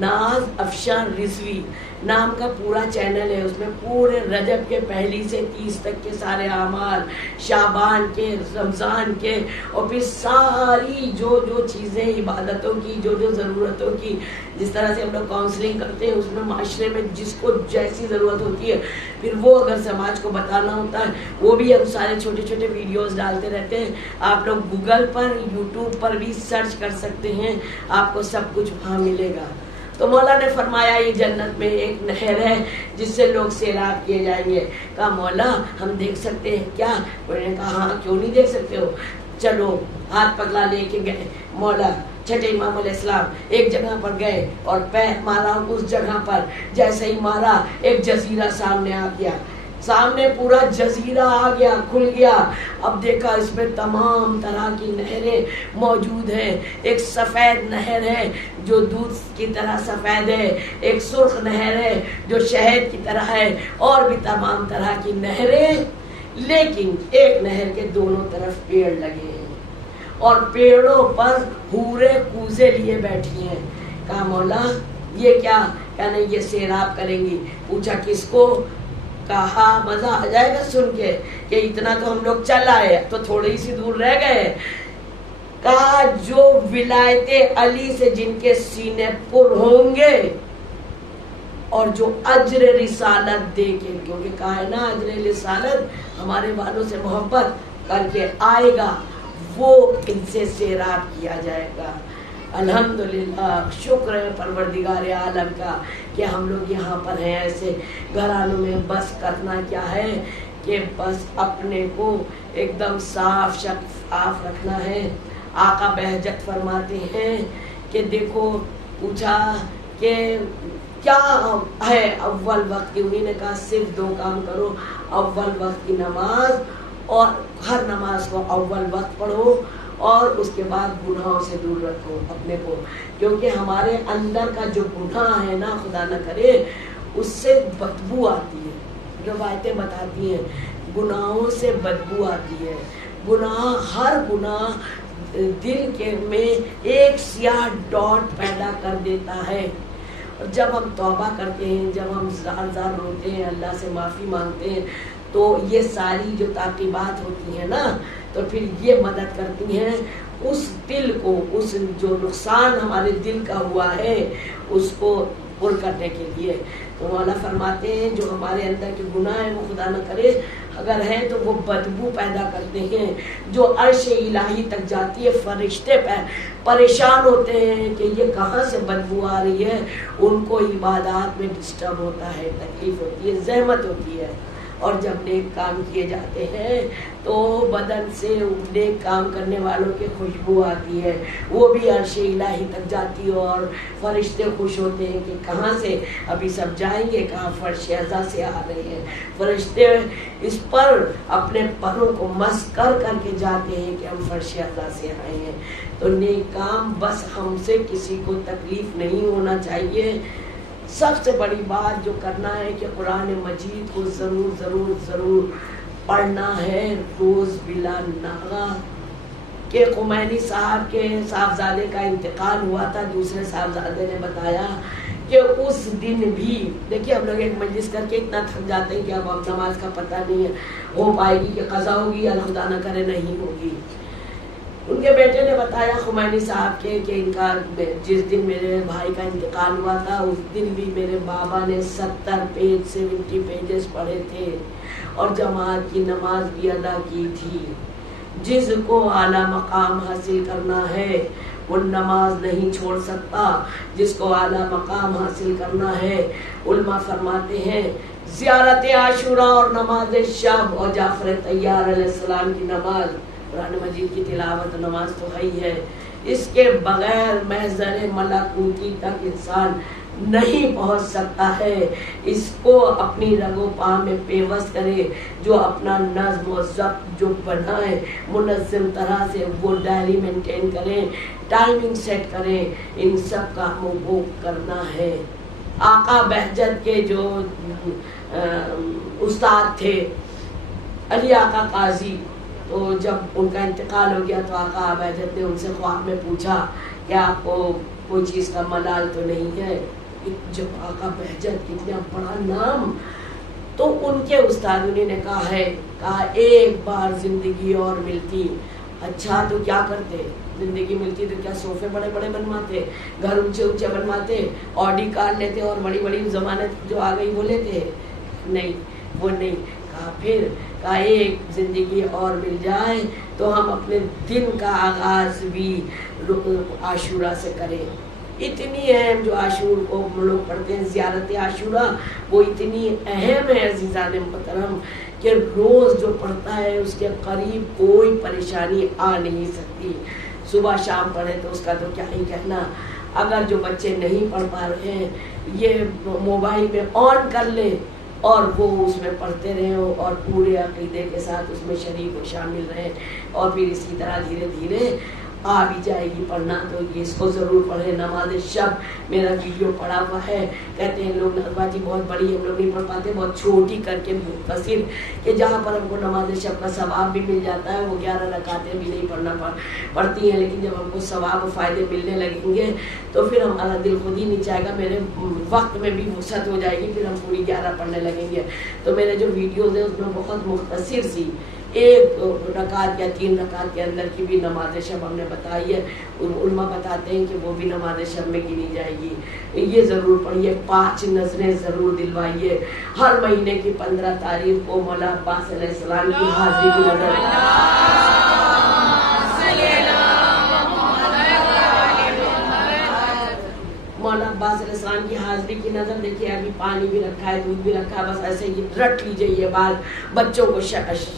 ناز افشان رضوی نام کا پورا چینل ہے، اس میں پورے رجب کے 1 سے 30 تک کے سارے اعمال، شعبان کے، رمضان کے، اور پھر ساری جو چیزیں عبادتوں کی، جو ضرورتوں کی، جس طرح سے ہم لوگ کاؤنسلنگ کرتے ہیں اس میں معاشرے میں جس کو جیسی ضرورت ہوتی ہے، پھر وہ اگر سماج کو بتانا ہوتا ہے وہ بھی ہم سارے چھوٹے چھوٹے ویڈیوز ڈالتے رہتے ہیں۔ آپ لوگ گوگل پر، یوٹیوب پر بھی سرچ کر سکتے ہیں، آپ کو سب کچھ وہاں ملے گا۔ تو مولا نے فرمایا یہ جنت میں ایک نہر ہے جس سے لوگ سیراب کیے جائیں گے۔ کہا مولا ہم دیکھ سکتے ہیں کیا؟ انہوں نے کہا ہاں کیوں نہیں دیکھ سکتے ہو، چلو۔ ہاتھ پگلا لے کے گئے مولا، چھٹے امام علیہ السلام ایک جگہ پر گئے اور پیر مارا، اس جگہ پر جیسے ہی مارا ایک جزیرہ سامنے آ گیا، سامنے پورا جزیرہ آ گیا، کھل گیا۔ اب دیکھا اس میں تمام طرح کی نہریں موجود ہیں، ایک سفید نہر ہے جو دودھ کی طرح سفید ہے، ایک سرخ نہر ہے جو شہد کی طرح ہے، اور بھی تمام طرح کی نہریں، لیکن ایک نہر کے دونوں طرف پیڑ لگے ہیں اور پیڑوں پر حوریں کوزے لیے بیٹھی ہیں۔ کہا مولا یہ کیا؟ کہنے یہ سیراب کریں گی۔ پوچھا کس کو؟ کہا مزہ آ جائے گا سن کے کہ اتنا تو ہم لوگ چل آئے، تو تھوڑی سی دور رہ گئے۔ کہا جو ولایت علی سے جن کے سینے پر ہوں گے اور جو اجر رسالت دے کے، کیونکہ کہا ہے نا اجر رسالت ہمارے والوں سے محبت کر کے آئے گا، وہ ان سے سیراب کیا جائے گا۔ الحمدللہ، شکر ہے پروردگار عالم کا کہ ہم لوگ یہاں پر ہیں ایسے گھرانوں میں۔ بس کرنا کیا ہے کہ بس اپنے کو ایک دم صاف شفاف رکھنا ہے۔ آقا بہجت فرماتے ہیں کہ دیکھو، پوچھا کہ کیا ہے اول وقت کی؟ انہوں نے کہا صرف 2 کام کرو، اول وقت کی نماز، اور ہر نماز کو اول وقت پڑھو، اور اس کے بعد گناہوں سے دور رکھو اپنے کو، کیونکہ ہمارے اندر کا جو گناہ ہے نا، خدا نہ کرے، اس سے بدبو آتی ہے۔ روایتیں بتاتی ہیں گناہوں سے بدبو آتی ہے۔ گناہ، ہر گناہ دل کے میں ایک سیاہ ڈاٹ پیدا کر دیتا ہے، اور جب ہم توبہ کرتے ہیں، جب ہم زار زار روتے ہیں، اللہ سے معافی مانگتے ہیں، تو یہ ساری جو تعقیبات ہوتی ہیں نا تو پھر یہ مدد کرتی ہیں اس دل کو، اس جو نقصان ہمارے دل کا ہوا ہے اس کو پر کرنے کے لیے۔ تو مولا فرماتے ہیں جو ہمارے اندر کے گناہ ہیں وہ خدا نہ کرے اگر ہے تو وہ بدبو پیدا کرتے ہیں جو عرش الہی تک جاتی ہے۔ فرشتے پریشان ہوتے ہیں کہ یہ کہاں سے بدبو آ رہی ہے، ان کو عبادات میں ڈسٹرب ہوتا ہے، تکلیف ہوتی ہے، زحمت ہوتی ہے۔ اور جب نیک کام کیے جاتے ہیں تو بدن سے نیک کام کرنے والوں کی خوشبو آتی ہے، وہ بھی عرش الہی تک جاتی ہے اور فرشتے خوش ہوتے ہیں کہ کہاں سے، ابھی سب جائیں گے کہاں، فرش اعضا سے آ رہے ہیں۔ فرشتے اس پر اپنے پروں کو مس کر کر کے جاتے ہیں کہ ہم فرش اعضا سے آئے ہیں۔ تو نیک کام بس ہم سے کسی کو تکلیف نہیں ہونا چاہیے۔ سب سے بڑی بات جو کرنا ہے کہ قرآن مجید کو ضرور ضرور ضرور پڑھنا ہے روز بلا ناغہ۔ کہ خمینی صاحب کے صاحبزادے کا انتقال ہوا تھا، دوسرے صاحبزادے نے بتایا کہ اس دن بھی دیکھیے ہم لوگ ایک مجلس کر کے اتنا تھک جاتے ہیں کہ اب نماز کا پتہ نہیں ہو پائے گی کہ قضا ہوگی یا خدا نہ کرے نہیں ہوگی۔ ان کے بیٹے نے بتایا خمینی صاحب کے کہ ان کا جس دن میرے بھائی کا انتقال ہوا تھا اس دن بھی میرے بابا نے 70 پیجز پڑھے تھے اور جماعت کی نماز بھی ادا کی تھی۔ جس کو اعلیٰ مقام حاصل کرنا ہے وہ نماز نہیں چھوڑ سکتا، جس کو اعلیٰ مقام حاصل کرنا ہے۔ علماء فرماتے ہیں زیارت عاشوراء اور نماز شب اور جعفر طیار علیہ السلام کی نماز، قرآن مجید کی تلاوت نماز تو ہے ہی ہے، اس کے بغیر محضر ملکوتی تک انسان نہیں پہنچ سکتا ہے۔ اس کو اپنی رگ و پا میں پیوست کرے، جو اپنا نظم و ضبط جو بنائے منظم طرح سے، وہ ڈائری مینٹین کریں، ٹائمنگ سیٹ کریں، ان سب کا ہم وہ کرنا ہے۔ آقا بہجت کے جو استاد تھے علی آقا قاضی، تو جب ان کا انتقال ہو گیا تو آقا بہجت نے ان سے خواب میں پوچھا کہ آپ کو کوئی چیز کا ملال تو نہیں ہے؟ جب آقا بہجت کتنا بڑا نام، تو ان کے استاد نے کہا ایک بار زندگی اور ملتی، اچھا تو کیا کرتے؟ زندگی ملتی تو کیا صوفے بڑے بڑے بنواتے، گھر اونچے اونچے بنواتے، آڈی کار لیتے اور بڑی بڑی ضمانت جو آ گئی وہ لیتے؟ نہیں، وہ نہیں۔ پھر ایک زندگی اور مل جائے تو ہم اپنے دن کا آغاز بھی عاشورہ سے کریں۔ اتنی اہم جو عاشور کو ہم لوگ پڑھتے ہیں زیارت عاشورہ، وہ اتنی اہم ہے عزیزان محترم کہ روز جو پڑھتا ہے اس کے قریب کوئی پریشانی آ نہیں سکتی۔ صبح شام پڑھے تو اس کا تو کیا ہی کہنا۔ اگر جو بچے نہیں پڑھ پا رہے ہیں یہ موبائل میں آن کر لیں اور وہ اس میں پڑھتے رہیں اور پورے عقیدے کے ساتھ اس میں شریک و شامل رہیں، اور پھر اسی طرح دھیرے دھیرے آ بھی جائے گی پڑھنا۔ تو یہ اس کو ضرور پڑھیں۔ نماز شب میرا ویڈیو پڑا ہوا ہے، کہتے ہیں لوگ نغمہ جی بہت بڑی ہم لوگ نہیں پڑھ پاتے، بہت چھوٹی کر کے مختصر، کہ جہاں پر ہم کو نماز شب کا ثواب بھی مل جاتا ہے، وہ 11 رکعتیں بھی نہیں پڑھتی ہیں، لیکن جب ہم کو ثواب و فائدے ملنے لگیں گے تو پھر ہمارا دل خود ہی نہیں چاہے گا، میرے وقت میں بھی وسعت ہو جائے گی، پھر ہم پوری 11 پڑھنے لگیں گے۔ تو میرے جو ویڈیوز ہیں اس میں بہت مختصر سی 1 رکعت یا 3 رکعت کے اندر کی بھی نماز شب ہم نے بتائی ہے۔ علماء بتاتے ہیں کہ وہ بھی نماز شب میں گنی جائے گی۔ یہ ضرور پڑھیے، 5 نظریں ضرور دلوائیے۔ ہر مہینے کی 15 تاریخ کو مولا عباس علیہ السلام کی حاضری کی نظر، مولا عباس علیہ السلام کی حاضری کی نظر دیکھیے۔ ابھی پانی بھی رکھا ہے، دودھ بھی رکھا ہے، بس ایسے ہی رکھ لیجیے یہ بات، بچوں کو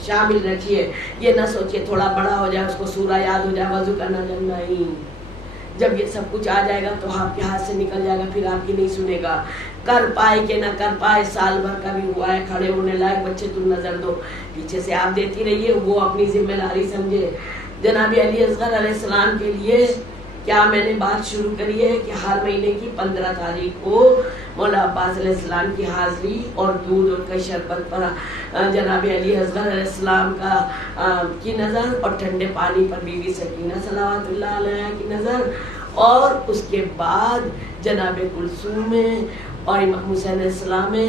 شامل رکھیے۔ یہ نہ سوچیے تھوڑا بڑا ہو جائے اس کو سورہ یاد ہو جائے وضو کرنا، نہیں، جب یہ سب کچھ آ جائے گا تو آپ کے ہاتھ سے نکل جائے گا، پھر آپ کی نہیں سنے گا۔ کر پائے کہ نہ کر پائے، سال بھر کا بھی ہوا ہے کھڑے ہونے لائق، بچے تم نظر دو، پیچھے سے آپ دیتی رہیے، وہ اپنی ذمہ داری سمجھے۔ جناب علی اصغر علیہ السلام کے لیے کیا میں نے بات شروع کری ہے کہ ہر مہینے کی 15 تاریخ کو مولا عباس علیہ السلام کی حاضری اور دودھ اور کا شربت پر جناب علی اصغر علیہ السلام کی نظر، اور ٹھنڈے پانی پر بی بی سکینہ صلوات اللہ علیہ کی نظر، اور اس کے بعد جناب کلثوم میں اور امام حسین علیہ السلام میں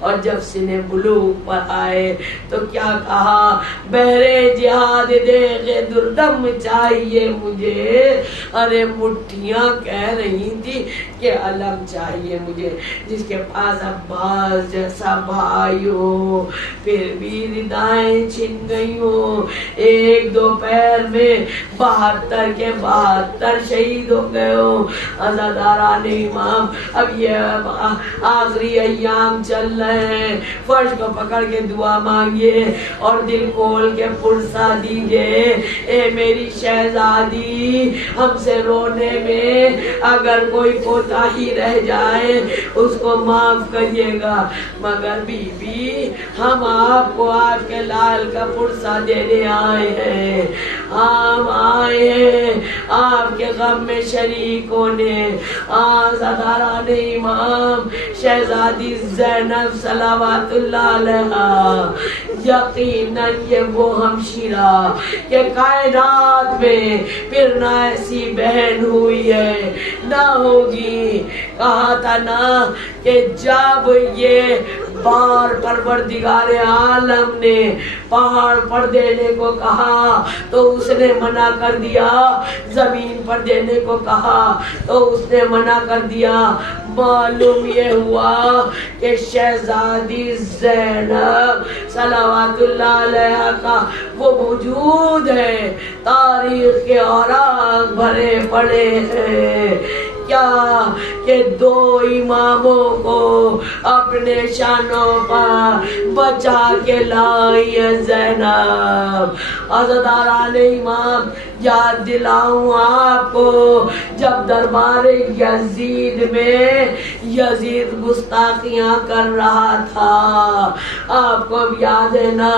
اور جب سن بلوغ پر آئے تو کیا کہا؟ بہرے جہاد دیکھے دردم چاہیے مجھے، ارے مٹھیاں کہہ رہی تھی کہ علم چاہیے مجھے۔ جس کے پاس عباس جیسا بھائی ہو پھر بھی ردائیں چھن گئی ہو، ایک دو پیر میں 72 کے 72 شہید ہو گئے ہو۔ عزاداران امام، اب یہ آخری ایام چل رہے ہیں، فرش کو پکڑ کے دعا مانگیے اور دل کھول کے پرسا دیجیے، اے میری شہزادی ہم سے رونے میں اگر کوئی کوتاہی رہ جائے اس کو معاف کریے گا، مگر بی بی ہم آپ کو آپ کے لال کا پرسا دینے آئے ہیں، ہم آئے ہیں آپ کے غم میں شریک ہونے۔ عزاداران امام، شہزادی زینب صلوات اللہ علیہا یقیناً یہ وہ ہمشیرہ کہ کائنات میں پھر نہ ایسی بہن ہوئی ہے نہ ہوگی۔ کہا تھا نا کہ جب یہ بار پروردگار عالم نے پہاڑ پر دینے کو کہا تو اس نے منع کر دیا، زمین پر دینے کو کہا تو اس نے منع کر دیا۔ معلوم یہ ہوا کہ شہزادی زینب صلوات اللہ علیہ کا وہ وجود ہے، تاریخ کے اوراق بھرے پڑے ہیں کیا کہ دو اماموں کو اپنے شانوں پر بچا کے لائی ہے زینب۔ عزاداران امام، یاد دلاؤں آپ کو جب دربار یزید میں یزید گستاخیاں کر رہا تھا، آپ کو اب یاد ہے نا،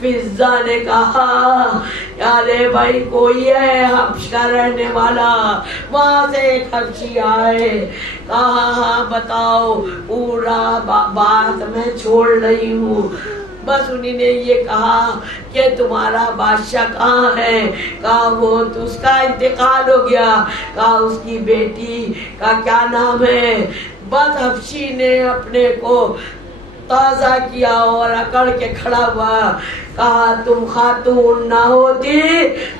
فضہ نے کہا ارے بھائی کوئی ہے حبش کا رہنے والا، وہاں سے ایک حبشی آئے، کہا ہاں بتاؤ، پورا بات میں چھوڑ رہی ہوں، بس انہی نے یہ کہا کہ تمہارا بادشاہ کہاں ہے؟ کہا وہ تو اس کا انتقال ہو گیا۔ کہا اس کی بیٹی کا کیا نام ہے؟ بس حبشی نے اپنے کو تازہ کیا اور اکڑ کے کھڑا ہوا، کہا تم خاتون نہ ہوتی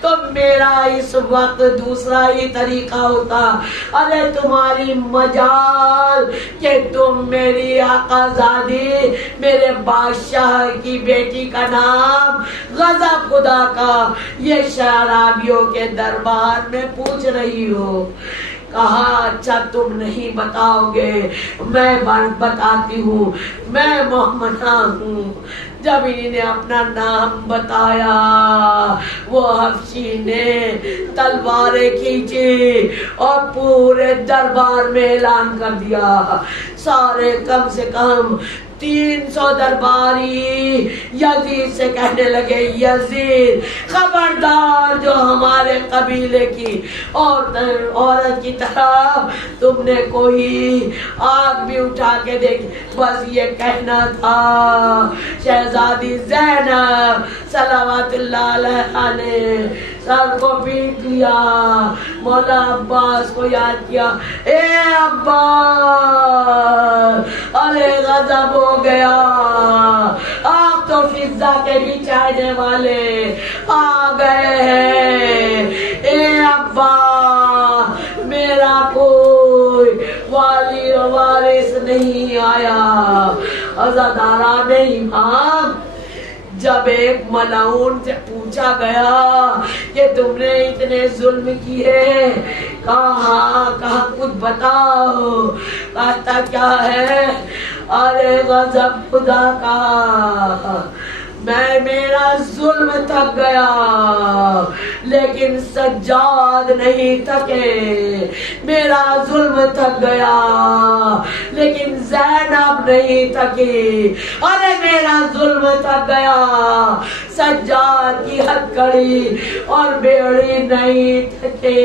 تو میرا اس وقت دوسرا ہی طریقہ ہوتا، ارے تمہاری مجال کہ تم میری آقا زادی میرے بادشاہ کی بیٹی کا نام غضب خدا کا یہ شرابیوں کے دربار میں پوچھ رہی ہو۔ کہا اچھا تم نہیں بتاؤ گے، میں بتاتی ہوں، میں محمدہ ہوں۔ جب انہی نے اپنا نام بتایا وہ حبشی نے تلواریں کھینچی اور پورے دربار میں اعلان کر دیا، سارے کم سے کم 300 درباری یزید سے کہنے لگے یزید خبردار جو ہمارے قبیلے کی عورت کی طرح تم نے کوئی آگ بھی اٹھا کے دیکھی، بس یہ کہنا تھا۔ شہزادی زینب صلوات اللہ علیہ نے سر کو پیٹ لیا، مولا عباس کو یاد کیا، اے عباس ارے غضب ہو گیا، آپ تو فضہ کے بھی چاہنے والے آ گئے ہیں، اے عباس میرا کوئی والی و وارث نہیں آیا۔ عزاداران امام، جب ایک ملعون سے پوچھا گیا کہ تم نے اتنے ظلم کیے، کہا کچھ بتاؤ، کہتا کیا ہے؟ ارے غضب خدا کا، میرا ظلم تھک گیا لیکن سجاد نہیں تھکے، میرا ظلم تھک گیا لیکن زینب نہیں تھکی، ارے میرا ظلم تھک گیا سجاد کی ہتھکڑی اور بیڑی نہیں تھکے۔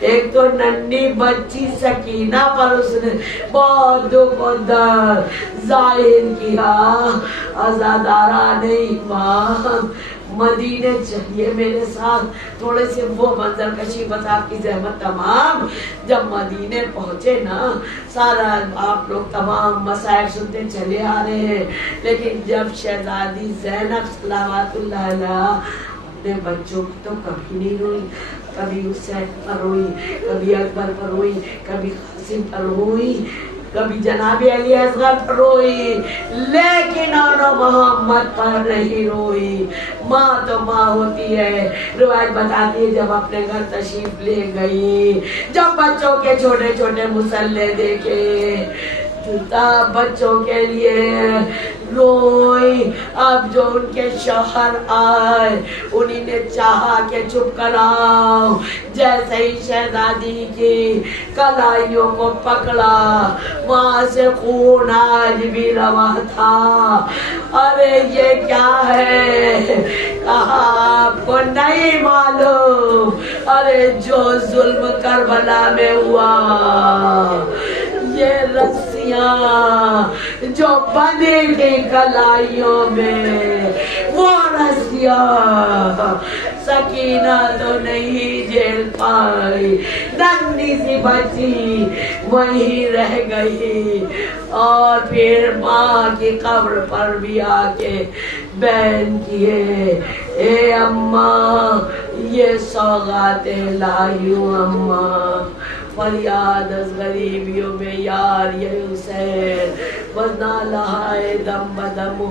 ایک تو ننھی بچی سکینہ پر اس نے بہت دکھ و درد ظاہر کیا۔ عزاداران امام، مدینے چلیے میرے ساتھ، تھوڑے سے وہ منظر کشی بس آپ کی زحمت تمام. جب مدینے پہنچے نا سارا آپ لوگ تمام مسائل سنتے چلے آ رہے ہیں، لیکن جب شہزادی زینب صلوات اللہ علیہا اپنے بچوں کی تو کبھی نہیں روئی، کبھی حسین پر روئی، کبھی اکبر پر روئی، کبھی قاسم پر روئی، کبھی جناب علی اصغر پر روئی، لیکن آنو محمد پر نہیں روئی. ماں تو ماں ہوتی ہے. روایت بتاتی ہے جب اپنے گھر تشریف لے گئی، جب بچوں کے چھوٹے چھوٹے مسلح دیکھے تب بچوں کے لیے روئی. اب جو ان کے شوہر آئے انہی نے چاہا کہ چپ کراؤ، جیسے ہی شہزادی کی کلائیوں کو پکڑا وہاں سے خون آج بھی روا تھا. ارے یہ کیا ہے؟ کہا آپ کو نہیں معلوم؟ ارے جو ظلم کربلا میں ہوا، یہ رسیاں جو بندھی تھی کلائیوں میں، وہ رسیاں سکینہ تو نہیں جھیل پائی، ننھی سی بچی وہیں رہ گئی. اور پھر ماں کی قبر پر بھی آ کے بیان کیے، اے اماں یہ سوغاتیں لائی ہوں اماں، فریاد از غریبیوں میں یار یہ حسین، ورنہ لہائے دم بدم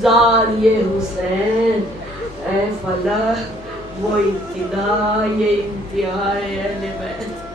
زار یہ حسین. اے فلک وہ ابتدا یہ انتہا ہے اہل بیت.